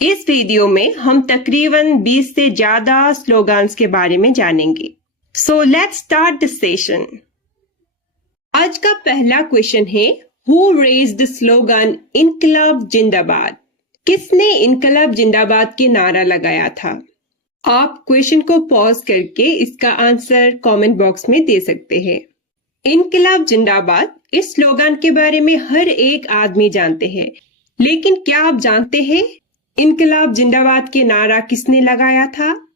इस वीडियो में हम तकरीबन 20 से ज्यादा स्लोगन्स के बारे में जानेंगे। So let's start the session. आज का पहला क्वेश्चन है, हु रेज्ड द स्लोगन इनकलाब जिंदाबाद? किसने इनकलाब जिंदाबाद के नारा लगाया था? आप क्वेश्चन को पॉज करके इसका आंसर कमेंट बॉक्स में दे सकते हैं। इनकलाब जिंदाबाद इस स्लोगन के बारे में हर एक आदमी जानते हैं, लेकिन क्या आप जानते हैं इनकलाब जिंदाबाद के नारा किसने लगाया था?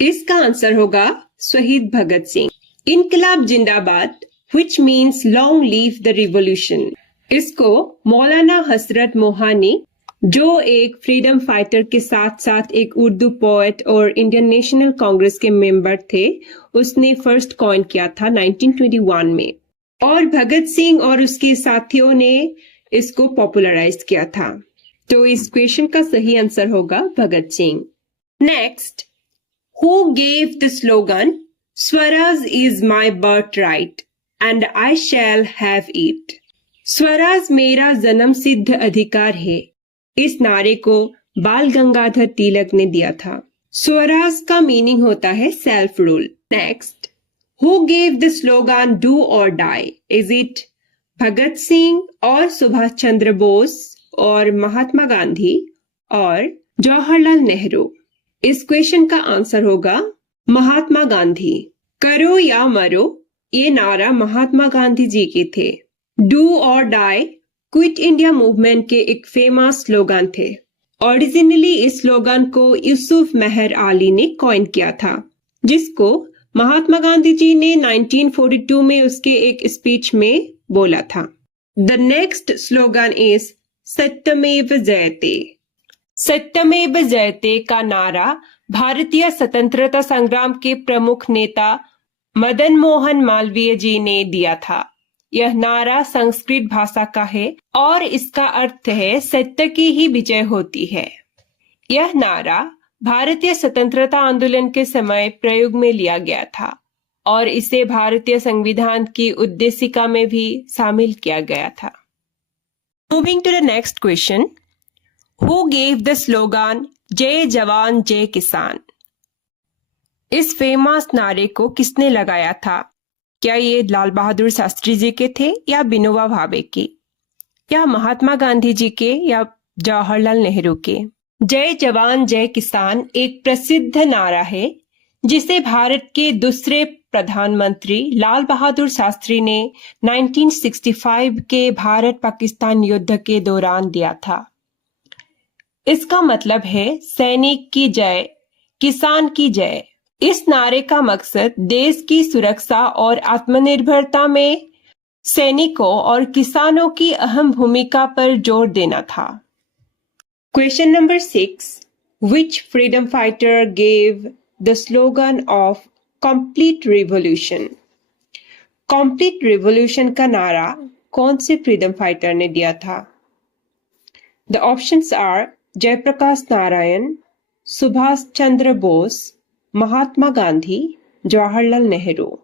इसका आंसर होगा शहीद भगत सिंह। इनकलाब जिंदाबाद which means long live the revolution, इसको मौलाना हसरत मोहानी, जो एक फ्रीडम फाइटर के साथ साथ एक उर्दू पोएट और इंडियन नेशनल कांग्रेस के मेंबर थे, उसने फर्स्ट कॉइन किया था 1921 में, और भगत सिंह और उसके साथियों ने इसको पॉपुलराइज किया था। तो इस क्वेश्चन का सही आंसर होगा Bhagat Singh. Next, who gave the slogan Swaraj is my birth right and I shall have it? Swaraj मेरा जन्म सिद्ध अधिकार है, इस नारे को बाल गंगाधर तिलक ने दिया था। स्वराज का मीनिंग होता है self rule. Next, who gave the slogan do और die? Is it Bhagat Singh और सुभाष चंद्र बोस और महात्मा गांधी और जवाहरलाल नेहरू? इस क्वेश्चन का आंसर होगा महात्मा गांधी। करो या मरो, ये नारा महात्मा गांधी जी के थे। डू और डाई क्विट इंडिया मूवमेंट के एक फेमस स्लोगन थे। ओरिजिनली इस स्लोगन को यूसुफ मेहर अली ने कॉइन किया था, जिसको महात्मा गांधी जी ने 1942 में उसके एक स्पीच में बोला था। द नेक्स्ट स्लोगन इज सत्यमेव जयते। सत्यमेव जयते का नारा भारतीय स्वतंत्रता संग्राम के प्रमुख नेता मदन मोहन मालवीय जी ने दिया था। यह नारा संस्कृत भाषा का है और इसका अर्थ है सत्य की ही विजय होती है। यह नारा भारतीय स्वतंत्रता आंदोलन के समय प्रयोग में लिया गया था और इसे भारतीय संविधान की उद्देशिका में भी शामिल किया गया था। Moving to the next question, who gave the slogan Jai Jawan जय किसान? इस फेमस नारे को किसने लगाया था? क्या ये लाल बहादुर शास्त्री जी के थे या विनोबा भावे के या महात्मा गांधी जी के या जवाहरलाल नेहरू के? जय जवान जय किसान एक प्रसिद्ध नारा है जिसे भारत के दूसरे प्रधानमंत्री लाल बहादुर शास्त्री ने 1965 के भारत पाकिस्तान युद्ध के दौरान दिया था। इसका मतलब है सैनिक की जय, किसान की जय। इस नारे का मकसद देश की सुरक्षा और आत्मनिर्भरता में सैनिकों और किसानों की अहम भूमिका पर जोर देना था। Question number 6, which freedom fighter gave the slogan of complete revolution? Complete revolution का नारा कौन से फ्रीडम फाइटर ने दिया था? The options are Jayaprakash Narayan, Subhash Chandra Bose, Mahatma Gandhi, Jawaharlal Nehru.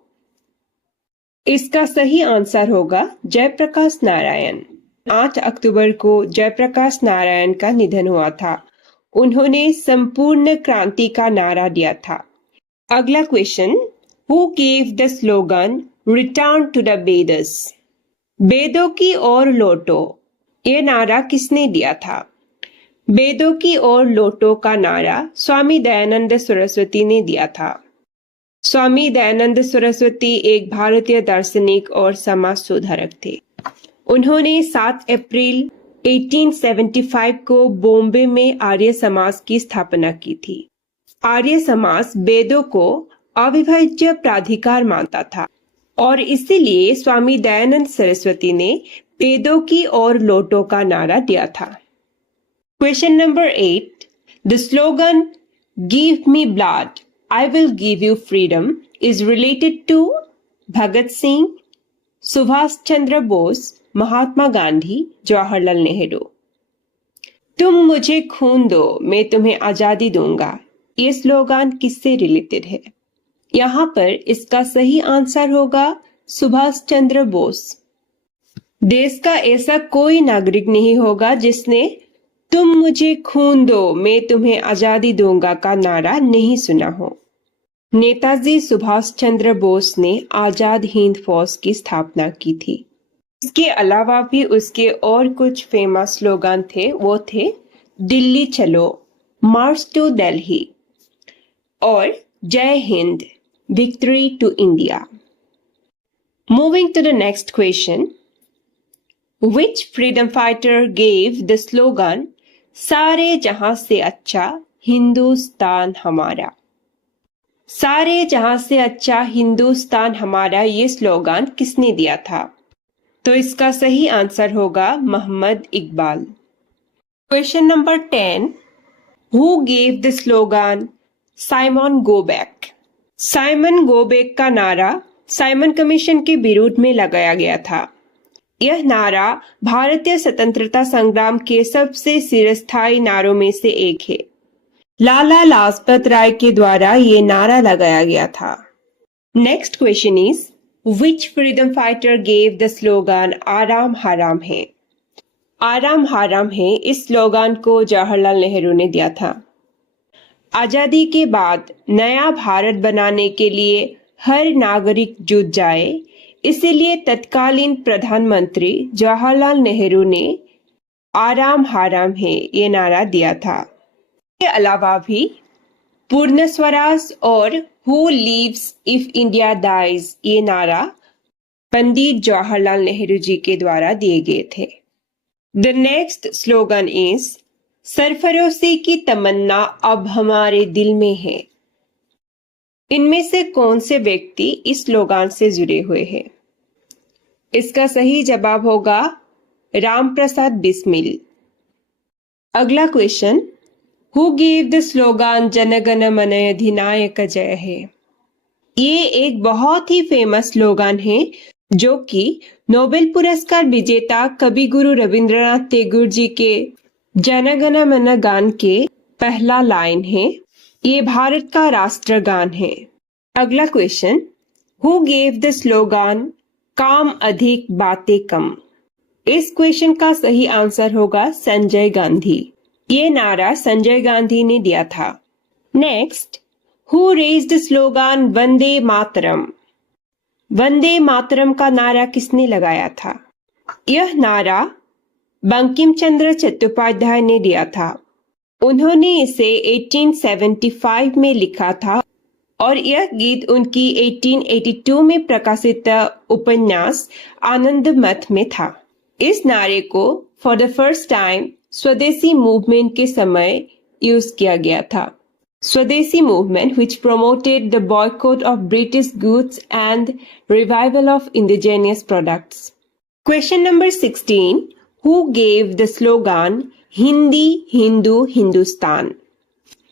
इसका सही आंसर होगा जयप्रकाश नारायण। 8 अक्टूबर को जयप्रकाश नारायण का निधन हुआ था। उन्होंने संपूर्ण क्रांति का नारा दिया था। अगला question, who gave the slogan return to the Vedas? वेदों की ओर लौटो, ये नारा किसने दिया था? वेदों की ओर लौटो का नारा स्वामी दयानंद सरस्वती ने दिया था। स्वामी दयानंद सरस्वती एक भारतीय दार्शनिक और समाज सुधारक थे। उन्होंने 7 अप्रैल 1875 को बॉम्बे में आर्य समाज की स्थापना की थी। आर्य समाज वेदों को अविभाज्य प्राधिकार मानता था और इसीलिए स्वामी दयानंद सरस्वती ने वेदों की ओर लौटो का नारा दिया था। Question number 8. The slogan "Give me blood, I will give you freedom" is related to Bhagat Singh, Subhash Chandra Bose, महात्मा गांधी, जवाहरलाल नेहरू। तुम मुझे खून दो, मैं तुम्हें आजादी दूंगा। ये स्लोगन किससे रिलेटेड है? यहाँ पर इसका सही आंसर होगा सुभाष चंद्र बोस। देश का ऐसा कोई नागरिक नहीं होगा जिसने तुम मुझे खून दो मैं तुम्हें आजादी दूंगा का नारा नहीं सुना हो। नेताजी सुभाष चंद्र बोस ने आजाद हिंद फौज की स्थापना की थी। इसके अलावा भी उसके और कुछ फेमस स्लोगन थे, वो थे दिल्ली चलो, मार्च टू दिल्ली और जय हिंद, victory to India. Moving to the next question, which freedom fighter gave the slogan सारे जहां से अच्छा हिंदुस्तान हमारा। सारे जहां से अच्छा हिंदुस्तान हमारा ये स्लोगन किसने दिया था? तो इसका सही आंसर होगा Mohammad Iqbal. Question number 10, who gave the slogan Simon go back. Simon go back का नारा साइमन कमीशन के विरोध में लगाया गया था। यह नारा भारतीय स्वतंत्रता संग्राम के सबसे चिरस्थायी नारों में से एक है। लाला लाजपत राय के द्वारा ये नारा लगाया गया था। Next question is, which freedom fighter gave the slogan आराम हराम है। आराम हराम है इस स्लोगन को जवाहरलाल नेहरू ने दिया था। आजादी के बाद नया भारत बनाने के लिए हर नागरिक जुट जाए, इसीलिए तत्कालीन प्रधानमंत्री जवाहरलाल नेहरू ने आराम हराम है ये नारा दिया था। के अलावा भी पूर्ण स्वराज और who lives if India dies ये नारा पंडित जवाहरलाल नेहरू जी के द्वारा दिए गए थे। द नेक्स्ट स्लोगन इज सरफरोशी की तमन्ना अब हमारे दिल में है। इनमें से कौन से व्यक्ति इस स्लोगन से जुड़े हुए हैं? इसका सही जवाब होगा राम प्रसाद बिस्मिल। अगला question, Who gave the slogan जनगण मन अधिनायक जय है। ये एक बहुत ही फेमस स्लोगन है जो कि नोबेल पुरस्कार विजेता कवि गुरु रविंद्रनाथ टैगोर जी के जनगण मन गान के पहला लाइन है। ये भारत का राष्ट्रगान है। अगला question, Who gave the slogan काम अधिक बातें कम। इस क्वेश्चन का सही आंसर होगा संजय गांधी। ये नारा संजय गांधी ने दिया था। Next, who raised the slogan Vande Mataram. Vande Mataram का नारा किसने लगाया था? यह नारा बंकिम चंद्र चट्टोपाध्याय ने दिया था। उन्होंने इसे 1875 में लिखा था और यह गीत उनकी 1882 में प्रकाशित उपन्यास आनंद मठ में था। इस नारे को फॉर द फर्स्ट टाइम स्वदेशी मूवमेंट के समय यूज किया गया था। स्वदेशी movement which promoted the boycott of British goods and revival of indigenous products. Question number 16, who gave the slogan Hindi Hindu Hindustan.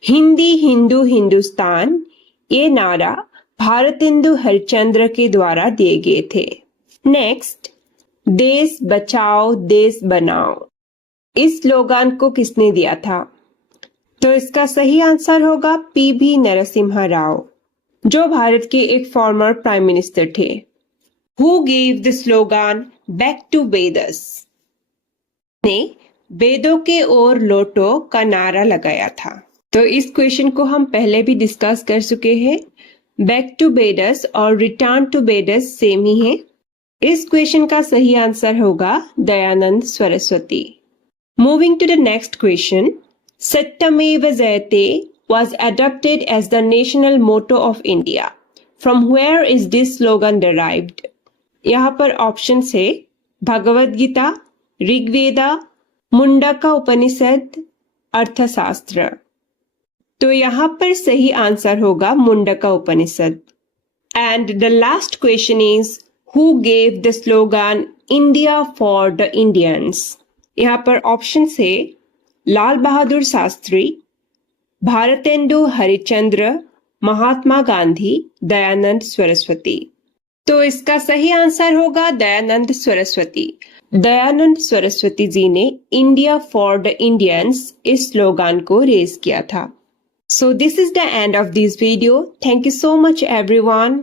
Hindi Hindu Hindustan ये नारा भारतेंदु हरिश्चंद्र के द्वारा दिए गए थे। नेक्स्ट, देश बचाओ देश बनाओ इस स्लोगन को किसने दिया था? तो इसका सही आंसर होगा पीवी नरसिम्हा राव, जो भारत के एक फॉर्मर प्राइम मिनिस्टर थे। Who gave the slogan back to Vedas. ने वेदों के ओर लौटो का नारा लगाया था। तो इस क्वेश्चन को हम पहले भी डिस्कस कर चुके हैं। बैक टू वेदस और रिटर्न टू वेदस सेम ही है। इस क्वेश्चन का सही आंसर होगा Dayanand Saraswati. Moving to the next question, Satyameva Jayate was adopted as the national motto of India. From where is this slogan derived? यहाँ पर ऑप्शन है भगवद गीता, ऋग्वेदा, मुंडका उपनिषद, अर्थशास्त्र। तो यहाँ पर सही आंसर होगा मुंडका उपनिषद। And the last question is, who gave the slogan India for the Indians? यहाँ पर ऑप्शन है लाल बहादुर शास्त्री, भारतेंदु हरिश्चंद्र, महात्मा गांधी, दयानंद सरस्वती। तो इसका सही आंसर होगा दयानंद सरस्वती। दयानंद सरस्वती जी ने इंडिया फॉर द इंडियंस इस स्लोगन को रेज किया था। So this is the end of this video. Thank you so much everyone.